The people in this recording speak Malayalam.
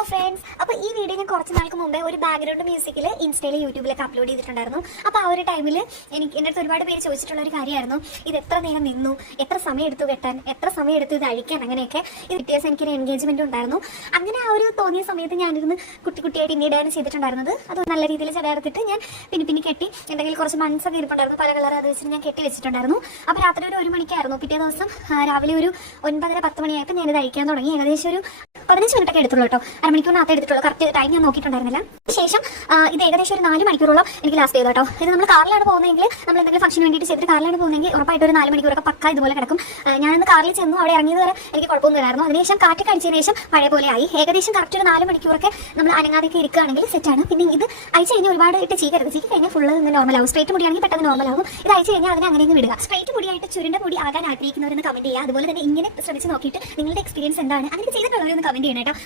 ഹലോ ഫ്രണ്ട്സ്, അപ്പോൾ ഈ വീഡിയോ ഞാൻ കുറച്ച് നാൾക്ക് മുമ്പേ ഒരു ബാക്ക്ഗ്രൗണ്ട് മ്യൂസിക്കിൽ ഇൻസ്റ്റയിൽ യൂട്യൂബിലൊക്കെ അപ്ലോഡ് ചെയ്തിട്ടുണ്ടായിരുന്നു. അപ്പോൾ ആ ഒരു ടൈമിൽ എൻ്റെ അടുത്ത് ഒരുപാട് പേര് ചോദിച്ചിട്ടുള്ള ഒരു കാര്യമായിരുന്നു, ഇത് എത്ര നേരം നിന്നു, എത്ര സമയം എടുത്തു കെട്ടാൻ, എത്ര സമയം എടുത്ത് ഇത് അഴിക്കാൻ, അങ്ങനെയൊക്കെ. ഇത് വ്യത്യാസം എനിക്കൊരു എൻഗേജ്മെൻറ്റ് ഉണ്ടായിരുന്നു. അങ്ങനെ ആ ഒരു തോന്നിയ സമയത്ത് ഞാനിരുന്ന് കുട്ടിയായിട്ട് ഇന്നീടാണ് ചെയ്തിട്ടുണ്ടായിരുന്നത്. അത് നല്ല രീതിയിൽ ചെടയെടുത്തിട്ട് ഞാൻ പിന്നെ കെട്ടി. എന്തെങ്കിലും കുറച്ച് മൺസൊക്കെ ഇരിപ്പുണ്ടായിരുന്നു, പല കളർ അത് വെച്ചിട്ട് ഞാൻ കെട്ടി വെച്ചിട്ടുണ്ടായിരുന്നു. അപ്പോൾ രാത്രി ഒരു 1 മണിക്കായിരുന്നു. പിറ്റേ ദിവസം രാവിലെ ഒരു 9:30-10 മണിയായപ്പോൾ ഞാനിത് അഴിക്കാൻ തുടങ്ങി. ഏകദേശം ഒരു 15 മിനിറ്റൊക്കെ എടുത്തുള്ളൂ കേട്ടോ, അരമണിക്കൂറിനകത്ത് എടുത്തിട്ടുള്ളൂ. കറക്റ്റ് ടൈം ഞാൻ നോക്കിയിട്ടുണ്ടായിരുന്നില്ല. ശേഷം ഇത് ഏകദേശം ഒരു 4 മണിക്കൂറോളം എനിക്ക് ലാസ്റ്റ് ചെയ്തു കേട്ടോ. ഇത് നമ്മൾ കാറിലാണ് പോകുന്നതെങ്കിൽ, നമ്മൾ എന്തെങ്കിലും ഫംഗ്ഷന് വേണ്ടിയിട്ട് ചെയ്തിട്ട് കാറിലാണ് പോകുന്നതെങ്കിൽ ഉറപ്പായിട്ട് ഒരു 4 മണിക്കൂറൊക്കെ പക്ക ഇതുപോലെ കിടക്കും. ഞാനന്ന് കാറിൽ ചെന്നു, അവിടെ ഇറങ്ങിയത് വരെ എനിക്ക് കുഴപ്പമൊന്നുമില്ലായിരുന്നു. അതിനുശേഷം കാറ്റ് കഴിച്ചതിന് ശേഷം പഴയ പോലെ ആയി. ഏകദേശം കറക്റ്റ് ഒരു 4 മണിക്കൂറൊക്കെ നമ്മൾ അനങ്ങാതൊക്കെ ഇരിക്കുകയാണെങ്കിൽ സെറ്റാണ്. പിന്നെ ഇത് അയച്ചു കഴിഞ്ഞാൽ ഒരുപാട് ഇട്ട് ചീക്കരുത്. ചീക്കി കഴിഞ്ഞാൽ ഫുള്ള് നോർമലാവും. സ്ട്രേറ്റ് മുടിയാണെങ്കിൽ പെട്ടെന്ന് നോർമലാവും. ഇത് അയച്ചു കഴിഞ്ഞാൽ അതിനെ അങ്ങനെ വിടുക. സ്ട്രേറ്റ് മുടിയായിട്ട് ചുരുണ്ട മുടി ആകാൻ ആഗ്രഹിക്കുന്നവരെന്ന് കമന്റ് ചെയ്യുക. അതുപോലെ തന്നെ ഇങ്ങനെ ശ്രമിച്ച് നോക്കിയിട്ട് നിങ്ങളുടെ എക്സ്പീരിയൻസ് എന്താണ്, അങ്ങനെ ചെയ്തിട്ടുള്ളവരൊന്ന് കമന്റ് ചെയ്യണം കേട്ടോ.